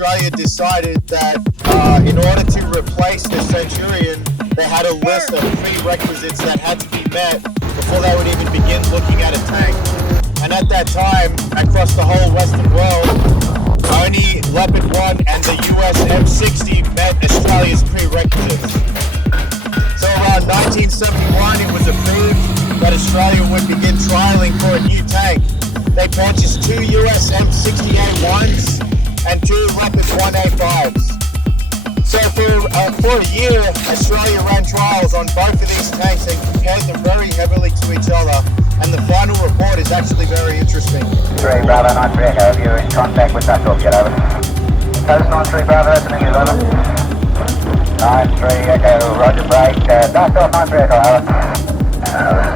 Australia decided that in order to replace the Centurion, they had a list of prerequisites that had to be met before they would even begin looking at a tank. And at that time, across the whole Western world, only Leopard 1 and the US M60 met Australia's prerequisites. So around 1971, it was approved that Australia would begin trialing for a new tank. They purchased 2 US M60 A1s and 2 Leopard 1A5s. So for a year, Australia ran trials on both of these tanks and compared them very heavily to each other. And the final report is actually very interesting. 3 Bravo 93 Echo, have you in contact with that get over? Coast 93 Bravo, opening is over. 93 Echo, roger break. Dust off 93 Echo, over.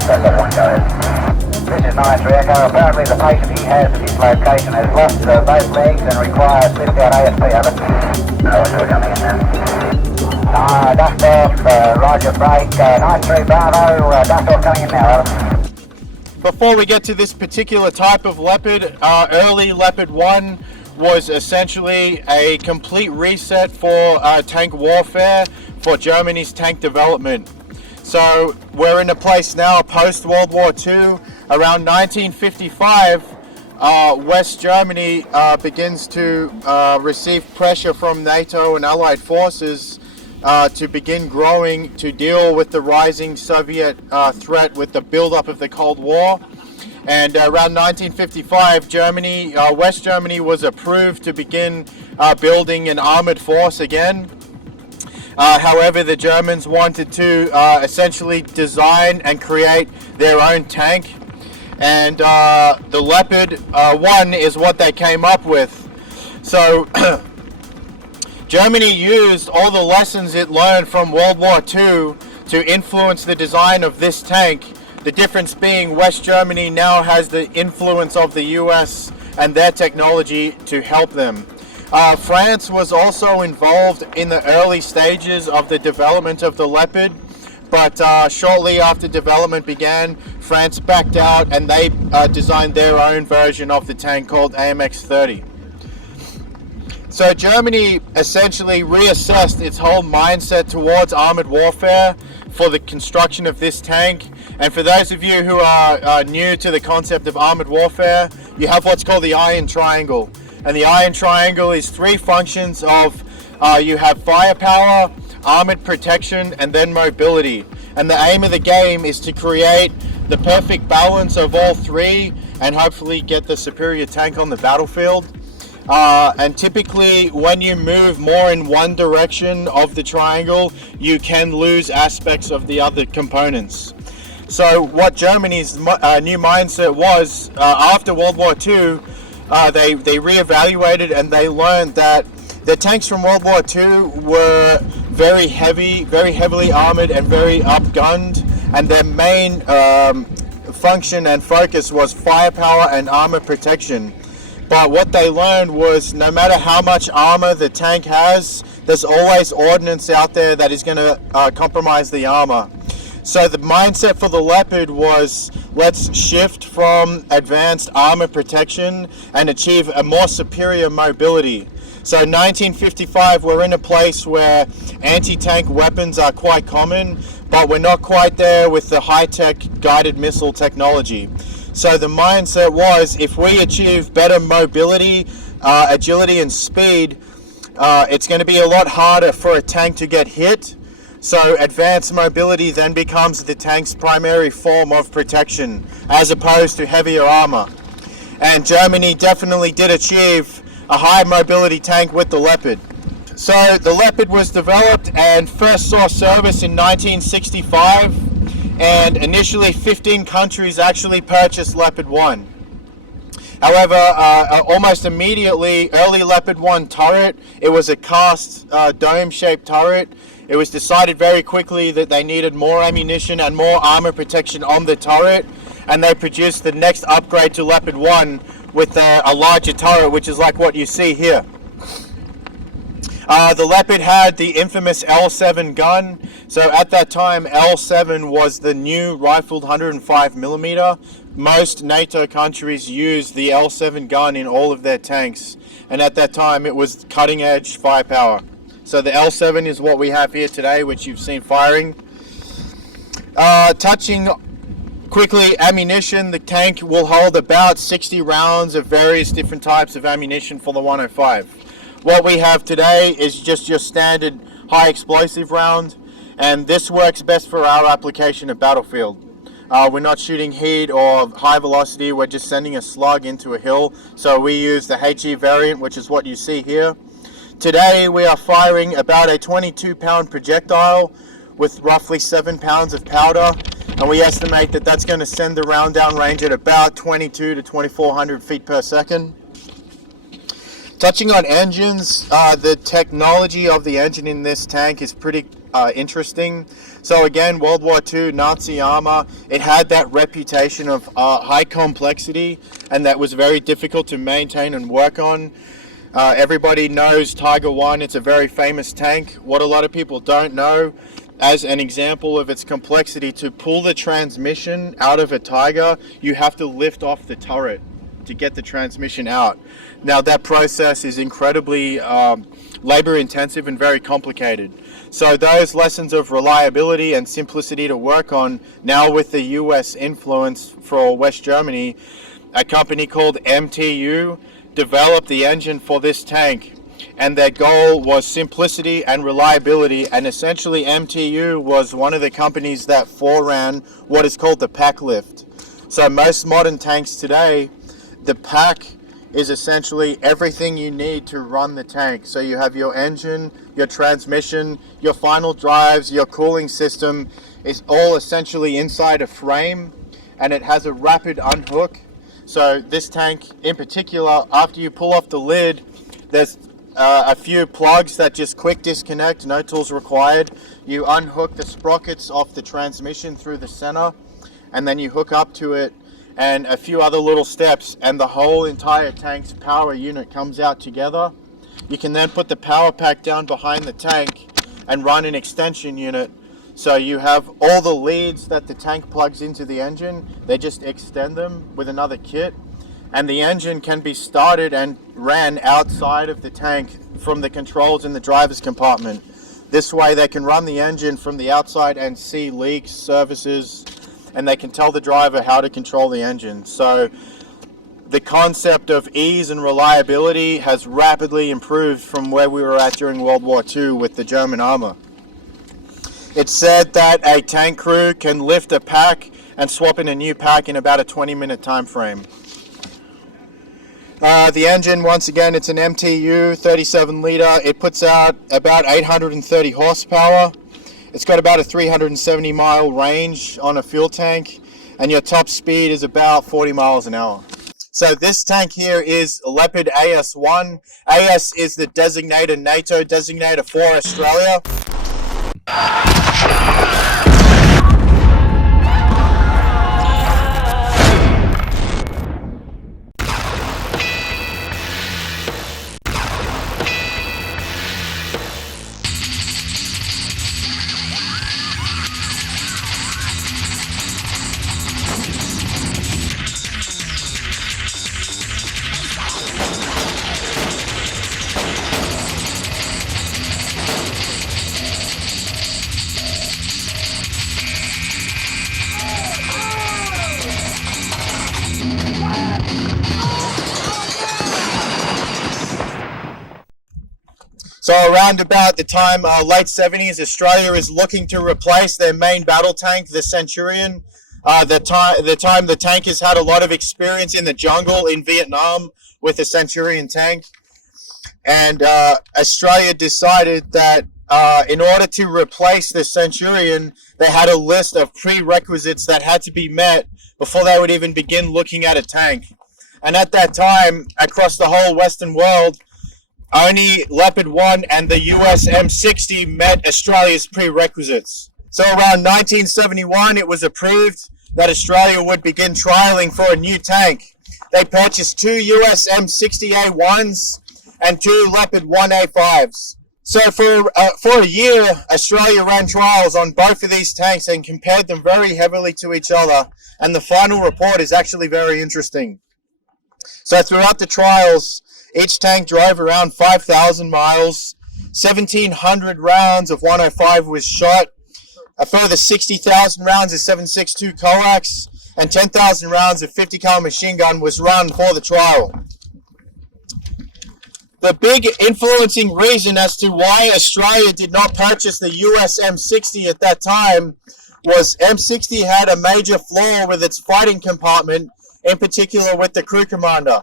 Dust off 1, go ahead. This is 93 Echo. Apparently the patient he has at his location has lost both legs and requires lift out ASP, over. We're coming in now. Dust off, roger break. 93 Bravo, dust off coming in now, over. Before we get to this particular type of Leopard, early Leopard 1 was essentially a complete reset for tank warfare for Germany's tank development. So we're in a place now post World War II. Around 1955, West Germany begins to receive pressure from NATO and Allied forces to begin growing to deal with the rising Soviet threat with the buildup of the Cold War. And around 1955, West Germany was approved to begin building an armored force again. However, the Germans wanted to essentially design and create their own tank. And the Leopard 1 is what they came up with. So Germany used all the lessons it learned from World War II to influence the design of this tank. The difference being West Germany now has the influence of the US and their technology to help them. France was also involved in the early stages of the development of the Leopard, but shortly after development began, France backed out and they designed their own version of the tank called AMX-30. So Germany essentially reassessed its whole mindset towards armored warfare for the construction of this tank. And for those of you who are new to the concept of armored warfare, you have what's called the Iron Triangle. And the Iron Triangle is 3 functions of, you have firepower, armored protection, and then mobility. And the aim of the game is to create the perfect balance of all 3 and hopefully get the superior tank on the battlefield. And typically when you move more in one direction of the triangle, you can lose aspects of the other components. So what Germany's new mindset was, after World War II, they reevaluated and they learned that the tanks from World War II were very heavily armored and very upgunned, and their main function and focus was firepower and armor protection. But what they learned was no matter how much armor the tank has, there's always ordnance out there that is going to compromise the armor. So the mindset for the Leopard was, let's shift from advanced armor protection and achieve a more superior mobility. So 1955, we're in a place where anti-tank weapons are quite common, but we're not quite there with the high-tech guided missile technology. So the mindset was, if we achieve better mobility, agility and speed, it's going to be a lot harder for a tank to get hit. So advanced mobility then becomes the tank's primary form of protection, as opposed to heavier armor. And Germany definitely did achieve a high mobility tank with the Leopard. So the Leopard was developed and first saw service in 1965, and initially 15 countries actually purchased Leopard 1. However, almost immediately, early Leopard 1 turret, it was a cast dome-shaped turret. It was decided very quickly that they needed more ammunition and more armor protection on the turret, and they produced the next upgrade to Leopard 1 with a larger turret, which is like what you see here. The Leopard had the infamous L7 gun. So at that time, L7 was the new rifled 105mm most NATO countries use the L7 gun in all of their tanks, and at that time it was cutting edge firepower. So the L7 is what we have here today, which you've seen firing. Touching quickly ammunition, the tank will hold about 60 rounds of various different types of ammunition for the 105. What we have today is just your standard high explosive round, and this works best for our application of battlefield. We're not shooting heat or high velocity, we're just sending a slug into a hill, so we use the HE variant, which is what you see here. Today we are firing about a 22-pound projectile with roughly 7 pounds of powder, and we estimate that that's going to send the round down range at about 22 to 2400 feet per second. Touching on engines, the technology of the engine in this tank is pretty interesting. So again, World War II, Nazi armor, it had that reputation of high complexity, and that was very difficult to maintain and work on. Everybody knows Tiger I, it's a very famous tank. What a lot of people don't know, as an example of its complexity, to pull the transmission out of a Tiger, you have to lift off the turret to get the transmission out. Now that process is incredibly labor intensive and very complicated. So those lessons of reliability and simplicity to work on, now with the US influence for West Germany, a company called MTU developed the engine for this tank, and their goal was simplicity and reliability, and essentially MTU was one of the companies that foreran what is called the pack lift. So most modern tanks today, the pack is essentially everything you need to run the tank. So you have your engine, your transmission, your final drives, your cooling system is all essentially inside a frame, and it has a rapid unhook. So this tank in particular, after you pull off the lid, there's a few plugs that just quick disconnect, no tools required. You unhook the sprockets off the transmission through the center, and then you hook up to it, and a few other little steps, and the whole entire tank's power unit comes out together. You can then put the power pack down behind the tank and run an extension unit. So you have all the leads that the tank plugs into the engine, they just extend them with another kit, and the engine can be started and ran outside of the tank from the controls in the driver's compartment. This way they can run the engine from the outside and see leaks, services, and they can tell the driver how to control the engine. So the concept of ease and reliability has rapidly improved from where we were at during World War II with the German armor. It's said that a tank crew can lift a pack and swap in a new pack in about a 20-minute time frame. The engine, once again, it's an MTU 37 liter. It puts out about 830 horsepower. It's got about a 370 mile range on a fuel tank, and your top speed is about 40 miles an hour. So this tank here is Leopard AS1. AS is the designated NATO designator for Australia. So around about the time, late 70s, Australia is looking to replace their main battle tank, the Centurion. The time the tank has had a lot of experience in the jungle in Vietnam with the Centurion tank. And Australia decided that in order to replace the Centurion, they had a list of prerequisites that had to be met before they would even begin looking at a tank. And at that time, across the whole Western world, only Leopard 1 and the US M60 met Australia's prerequisites. So around 1971, it was approved that Australia would begin trialing for a new tank. They purchased 2 US M60 A1s and 2 Leopard 1 A5s. So for a year, Australia ran trials on both of these tanks and compared them very heavily to each other. And the final report is actually very interesting. So throughout the trials, each tank drove around 5,000 miles, 1,700 rounds of 105 was shot, a further 60,000 rounds of 7.62 coax, and 10,000 rounds of 50 cal machine gun was run for the trial. The big influencing reason as to why Australia did not purchase the US M60 at that time was M60 had a major flaw with its fighting compartment, in particular with the crew commander.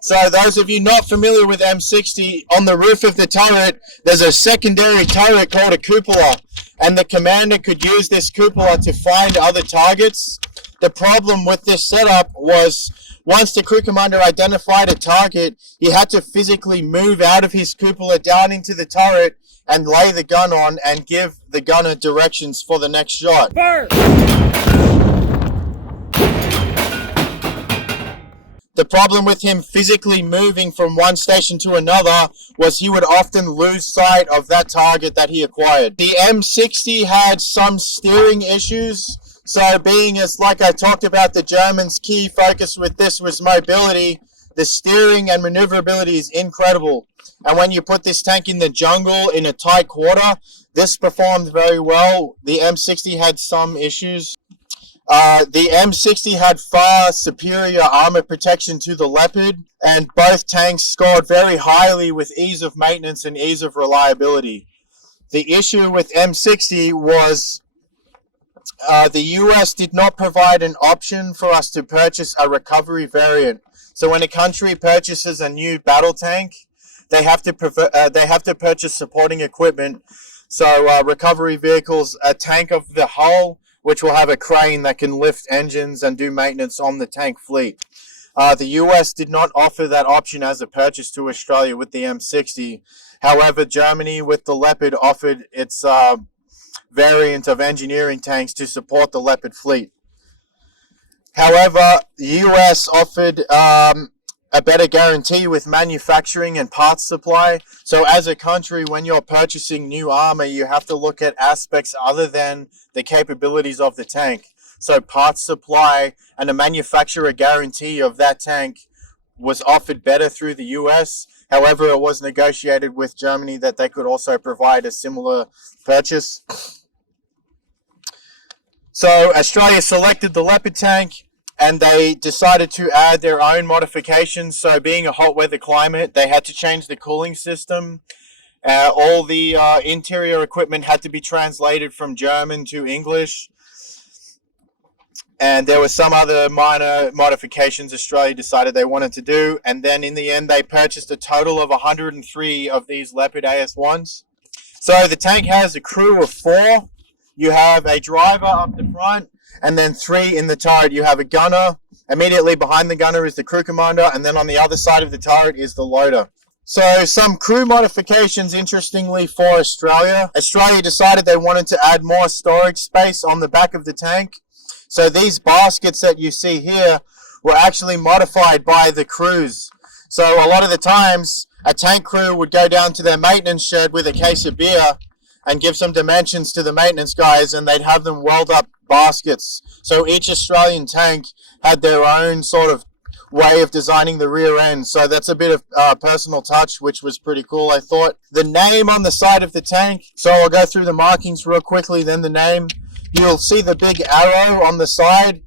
So those of you not familiar with M60, on the roof of the turret, there's a secondary turret called a cupola, and the commander could use this cupola to find other targets. The problem with this setup was once the crew commander identified a target, he had to physically move out of his cupola down into the turret and lay the gun on and give the gunner directions for the next shot. Fire! The problem with him physically moving from one station to another was he would often lose sight of that target that he acquired. The M60 had some steering issues. So being as, like I talked about, the Germans' key focus with this was mobility, the steering and maneuverability is incredible. And when you put this tank in the jungle in a tight quarter, this performed very well. The M60 had some issues. The M60 had far superior armor protection to the Leopard, and both tanks scored very highly with ease of maintenance and ease of reliability. The issue with M60 was the US did not provide an option for us to purchase a recovery variant. So when a country purchases a new battle tank, they have to purchase supporting equipment. So recovery vehicles, a tank of the hull, which will have a crane that can lift engines and do maintenance on the tank fleet. The US did not offer that option as a purchase to Australia with the M60. However, Germany with the Leopard offered its variant of engineering tanks to support the Leopard fleet. However, the US offered a better guarantee with manufacturing and parts supply. So as a country, when you're purchasing new armor, you have to look at aspects other than the capabilities of the tank. So parts supply and a manufacturer guarantee of that tank was offered better through the US. However, it was negotiated with Germany that they could also provide a similar purchase. So Australia selected the Leopard tank, and they decided to add their own modifications. So being a hot weather climate, they had to change the cooling system. All the interior equipment had to be translated from German to English. And there were some other minor modifications Australia decided they wanted to do. And then in the end, they purchased a total of 103 of these Leopard AS1s. So the tank has a crew of 4. You have a driver up the front, and then 3 in the turret. You have a gunner. Immediately behind the gunner is the crew commander, and then on the other side of the turret is the loader. So some crew modifications, interestingly, for Australia. Australia decided they wanted to add more storage space on the back of the tank. So these baskets that you see here were actually modified by the crews. So a lot of the times, a tank crew would go down to their maintenance shed with a case of beer and give some dimensions to the maintenance guys, and they'd have them weld up baskets. So each Australian tank had their own sort of way of designing the rear end. So that's a bit of personal touch, which was pretty cool, I thought. The name on the side of the tank, so I'll go through the markings real quickly, then the name. You'll see the big arrow on the side.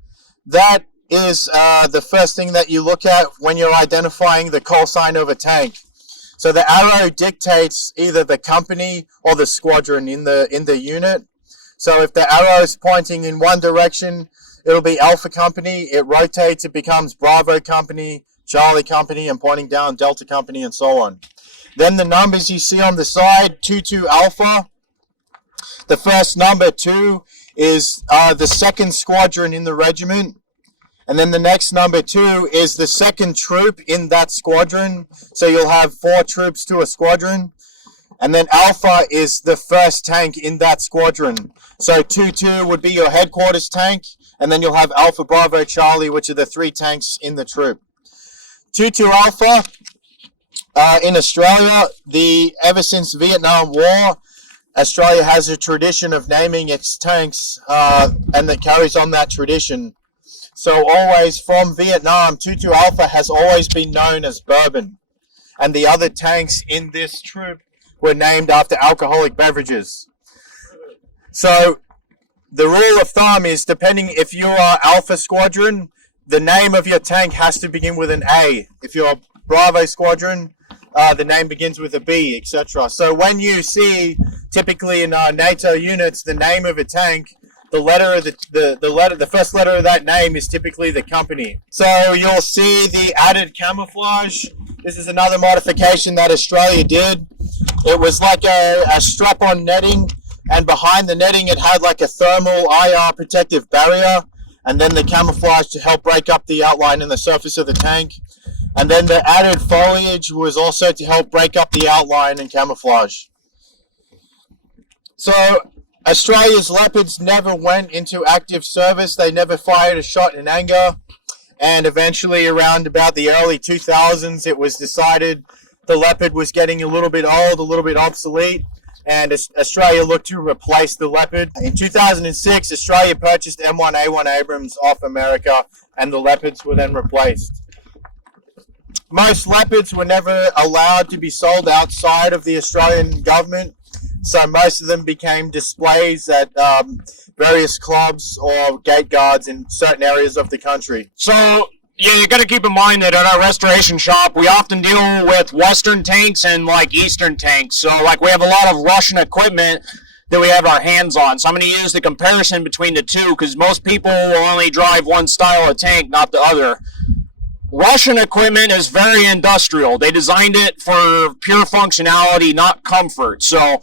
That is the first thing that you look at when you're identifying the call sign of a tank. So the arrow dictates either the company or the squadron in the unit. So if the arrow is pointing in one direction, it'll be Alpha Company. It rotates, it becomes Bravo Company, Charlie Company, and pointing down Delta Company, and so on. Then the numbers you see on the side, 22 Alpha. The first number, 2, is the second squadron in the regiment. And then the next number 2 is the second troop in that squadron. So you'll have 4 troops to a squadron. And then Alpha is the first tank in that squadron. So 2-2 would be your headquarters tank. And then you'll have Alpha, Bravo, Charlie, which are the 3 tanks in the troop. 2-2 Alpha In Australia, ever since Vietnam War, Australia has a tradition of naming its tanks, and that carries on that tradition. So always from Vietnam, 22 Alpha has always been known as Bourbon, and the other tanks in this troop were named after alcoholic beverages. So the rule of thumb is, depending if you are Alpha Squadron, the name of your tank has to begin with an A. If you're Bravo Squadron, the name begins with a B, etc. So when you see, typically in NATO units, the name of a tank, the first letter of that name is typically the company. So you'll see the added camouflage. This is another modification that Australia did. It was like a strap-on netting, and behind the netting it had like a thermal IR protective barrier, and then the camouflage to help break up the outline in the surface of the tank. And then the added foliage was also to help break up the outline and camouflage. So Australia's Leopards never went into active service. They never fired a shot in anger. And eventually, around about the early 2000s, it was decided the Leopard was getting a little bit old, a little bit obsolete, and Australia looked to replace the Leopard. In 2006, Australia purchased M1A1 Abrams off America, and the Leopards were then replaced. Most Leopards were never allowed to be sold outside of the Australian government, so most of them became displays at various clubs or gate guards in certain areas of the country. So, yeah, you got to keep in mind that at our restoration shop, we often deal with Western tanks and, like, Eastern tanks. So, like, we have a lot of Russian equipment that we have our hands on. So I'm going to use the comparison between the two, because most people will only drive one style of tank, not the other. Russian equipment is very industrial. They designed it for pure functionality, not comfort. So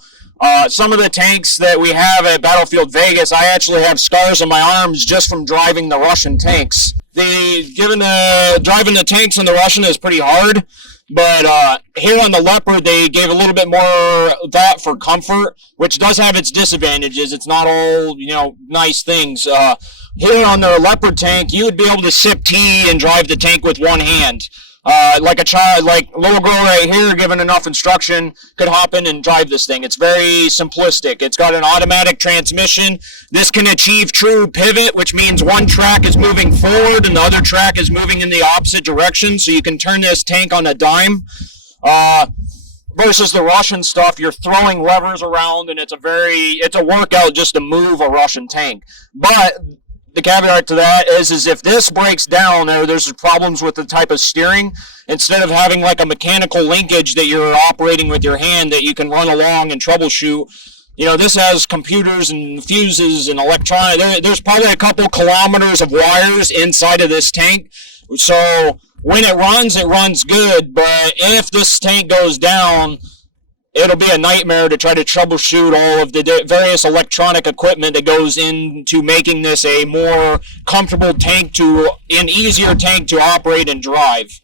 some of the tanks that we have at Battlefield Vegas, I actually have scars on my arms just from driving the Russian tanks. Driving the tanks in the Russian is pretty hard, but here on the Leopard, they gave a little bit more thought for comfort, which does have its disadvantages. It's not all, nice things. Here on the Leopard tank, you would be able to sip tea and drive the tank with one hand. Like a child, like a little girl right here, given enough instruction, could hop in and drive this thing. It's very simplistic. It's got an automatic transmission. This can achieve true pivot, which means one track is moving forward and the other track is moving in the opposite direction, so you can turn this tank on a dime. Versus the Russian stuff, you're throwing levers around, and it's a workout just to move a Russian tank. But the caveat to that is if this breaks down or there's problems with the type of steering, instead of having like a mechanical linkage that you're operating with your hand that you can run along and troubleshoot, this has computers and fuses and electronic. There's probably a couple kilometers of wires inside of this tank. So when it runs good, but if this tank goes down, it'll be a nightmare to try to troubleshoot all of the various electronic equipment that goes into making this a more comfortable tank an easier tank to operate and drive.